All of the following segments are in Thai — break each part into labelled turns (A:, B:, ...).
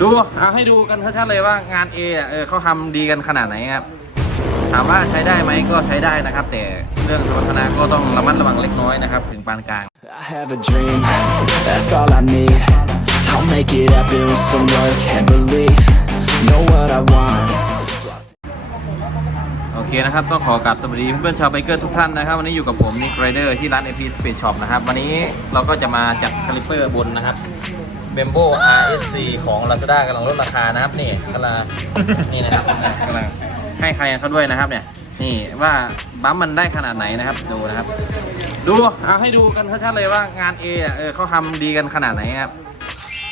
A: ดูเอาให้ดูกันชัดๆเลยว่างาน A อะเออเขาทำดีกันขนาดไหนครับถามว่าใช้ได้ไหมก็ใช้ได้นะครับ แต่เรื่องสมรรถนะก็ต้องระมัดระวังเล็กน้อยนะครับ ถึงปานกลาง
B: I have a dream, that's all I need. I'll make it happen with some work and belief. Know what I want.
A: โอเคนะครับ ต้องขอกราบสวัสดีเพื่อนๆชาวไบเกอร์ทุกท่านนะครับ วันนี้อยู่กับผมนิกไรเดอร์ที่ร้าน AP Speed Shop นะครับ วันนี้เราก็จะมาจัดคาลิเปอร์บนนะครับ b e m b o RSC ของ Lazada กำลังลดราคานะครับนี่กำลังนี่นะครับกำลังให้คะแนนเขาด้วยนะครับเนี่ยนี่ว่าบัมมันได้ขนาดไหนนะครับดูนะครับ ดูเอาให้ดูกันชัดๆเลยว่างาน A อะเออเขาทำดีกันขนาดไหนครับ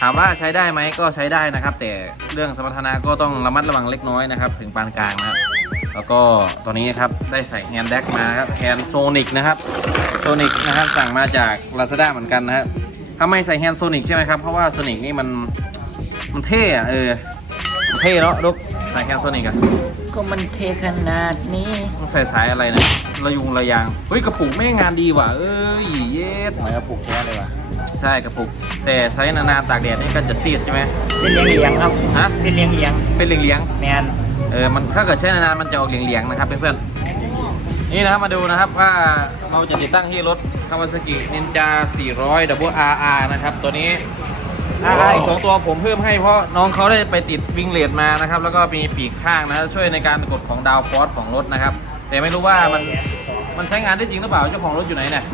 A: ถามว่าใช้ได้ไหมก็ใช้ได้นะครับ แต่เรื่องสมรรถนะก็ต้องระมัดระวังเล็กน้อยนะครับ ถึงปานกลางนะครับแล้วก็ตอนนี้ครับได้ใส่แฮนด์แดกมาครับแฮนด์โซนิกนะครับโซนิกนะครับสั่งมาจาก Lazada เหมือนกันนะครับ ทำไมใส่แฮนด์โซนิกใช่ไหมครับ เพราะว่าโซนิกนี่มันมันเท่อะเออมันเท่เนาะลูกใส่แฮนด์โซนิกอะ
C: ก็มันเทขนาดนี้
A: ต้องใส่สายอะไรนะระยุงระยางเฮ้ยกระปุกไม่งานดีว่ะเอ้ยเย็ด
C: เหมือนกระปุกแท้เลยว่ะ
A: ใช่กระปุก แต่ใช้นานๆตากแดดนี่ก็จะซีดใช่ไหม
C: เป็นเลี้ยงเลี้ยงๆครับ
A: ฮะ
C: เป็นเลี้ยงเลี้ยง
A: เป็นเหลียง
C: ๆแมน
A: ๆเออมันถ้าเกิดใช้นานๆมันจะออกเหลียงๆนะครับเพื่อนๆนี่นะครับมาดูนะครับว่าเราจะติดตั้งที่รถ Kawasaki Ninja 400 Double RR นะครับ ตัวนี้ RR อีกสองตัวผมเพิ่มให้เพราะน้องเขาได้ไปติดวิงเลดมานะครับ แล้วก็มีปีกข้างนะ ช่วยในการกดของดาวฟอสของรถนะครับ แต่ไม่รู้ว่ามันมันใช้งานได้จริงหรือเปล่า เจ้าของรถอยู่ไหนเนี่ย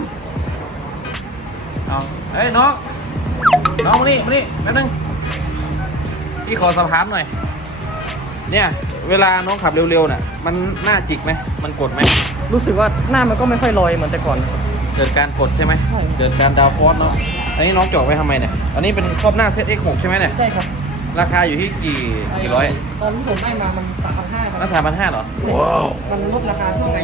A: เอาเฮ้ยน้อง น้องมานี่มานี่แป๊บนึงพี่ขอสอบถามหน่อย เนี่ย เวลาน้องขับเร็วๆน่ะ มันหน้าจิกไหมมันกดไหม
D: รู้สึกว่าหน้ามันก็ไม่ค่อยลอยเหมือนแต่ก่อนครับ
A: เกิดการกดใช่ไหม
D: ใช่
A: เกิดการดาวฟอสเนาะ อันนี้น้องเจาะไว้ทำไมเนี่ย อันนี้เป็นครอบหน้าเซต X6 ใช่ไหมเนี่ย
D: ใช่ครับ
A: ราคาอยู่ที่กี่กี่ร้อย
D: ตอนที่ผมได้มา มันสามพันห้าค
A: น่า
D: รับ
A: สามพันห้าเหรอ
D: มันลดราคาช่วงไหน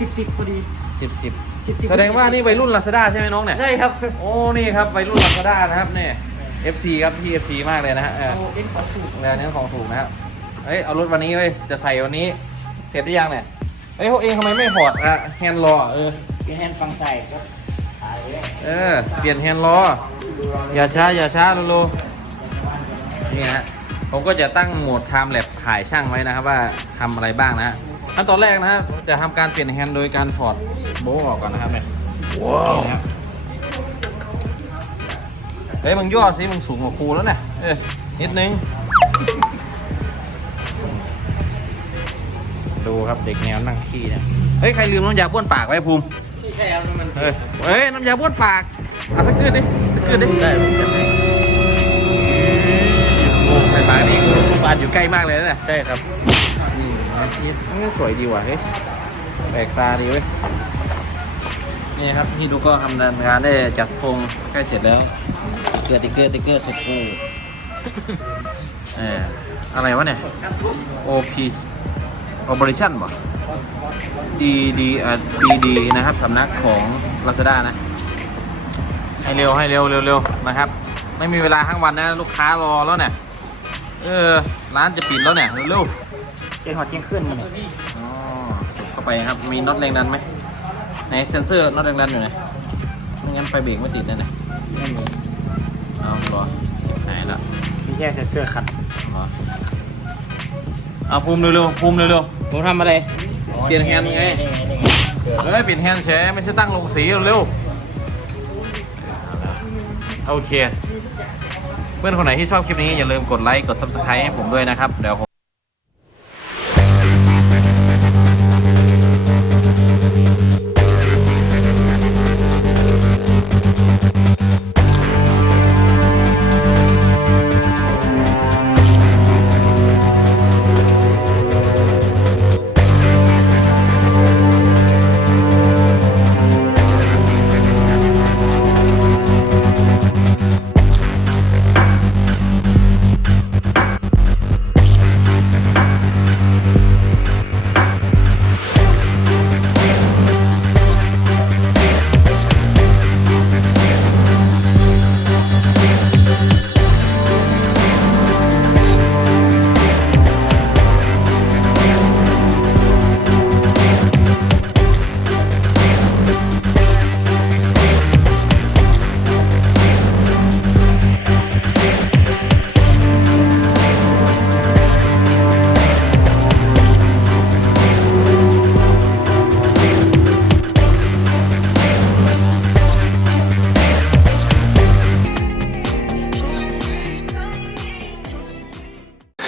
D: สิบสิบพอดี
A: สิบสิบ
D: สิบสิบ
A: แสดงว่านี่วัยรุ่นลาซาด้าใช่ไหมน้องเนี่ย
D: ใช่ครับ
A: โอ้ นี่ครับวัยรุ่นลาซาด้านะครับเนี่ย FC ครับพี่ FC มากเลยนะฮะเออ
D: เอาเอ็นขอสูตร
A: เออเนี้ของถูกนะครับเฮ้ยเอารถวันนี้เว้ยจะใส่วันนี้ เสร็จหรือยังเนี่ย เฮ้ยพวกเองทำไมไม่พอร์ตอะแฮนด์รอเออ
C: เป็นแฮนด์ฟังใส่ครับขายเลย
A: เออ เปลี่ยนแฮนด์ล้อ อย่าช้า อย่าช้าโลๆนี่ฮะ ผมก็จะตั้งโหมด time lapse ถ่ายช่างไว้นะครับว่าทำอะไรบ้างนะฮะขั้นตอนแรกนะฮะจะทำการเปลี่ยนแฮนด์โดยการถอดโบว์ออกก่อนนะครับเนี่ยว้าวเฮ้ยมึงย่อสิมึงสูงกว่าครูแล้วเนี่ยเออนิดนึง ดูครับเด็กแนวนั่งขี้เนี่ยเฮ้ยใครลืมน้ำยาบ้วนปากไว้ภูมิ
C: ไม่ใช่ครับมัน
A: เฮ้ยเฮ้ยน้ำยาบ้วนปากเอาสักเกิดดิสักเกิดดิได้จัดให้โอ้ใส่ปากนี่โรงพยาบาลอยู่ใกล้มากเลยนะเนี่ย
D: ใช่ครับ
A: นี่นะชีสมันสวยดีว่ะเฮ้ยแปลกตาดีเว้ยนี่ครับพี่ดูก็ทำงานได้จัดทรงใกล้เสร็จแล้วติ๊กเกอร์ติ๊กเกอร์ติ๊กเกอร์เสร็จโอ้เอออะไรวะเนี่ย OP Operation ป่ะดีดีอ่าดีดีนะครับสำนักของ Lazada นะ ให้เร็วให้เร็วเร็วเร็วนะครับ ไม่มีเวลาทั้งวันนะ ลูกค้ารอแล้วเนี่ย เออ ร้านจะปิดแล้วเนี่ยเร็ว
C: เจนหัวเจียงขึ้นมันเนี่ย
A: ๆอ๋อสุดเข้าไปครับ มีน็อตแรงดันไหมไหนเซนเซอร์น็อตแรงดันอยู่ไหนไม่งั้นไฟเบรกไม่ติดแน่ๆ
C: ไม่มี
A: เอาเหรอชิบหายละ
C: มีแค่เซ็นเซอร์ขัด
A: เหรอ เอาภูมิเร็วๆภูมิเร็ว
C: ผมทำอะไร
A: เปลี่ยนแฮนด์ไง
C: นี่ไงนี่ไงเจอ
A: ๆ
C: แล้ว
A: เฮ้ยเปลี่ยนแฮนด์แชร์ไม่ใช่ตั้งลงสีเร็วๆโอเค เพื่อนคนไหนที่ชอบคลิปนี้อย่าลืมกดไลค์กด subscribe ให้ผมด้วยนะครับ เดี๋ยวผม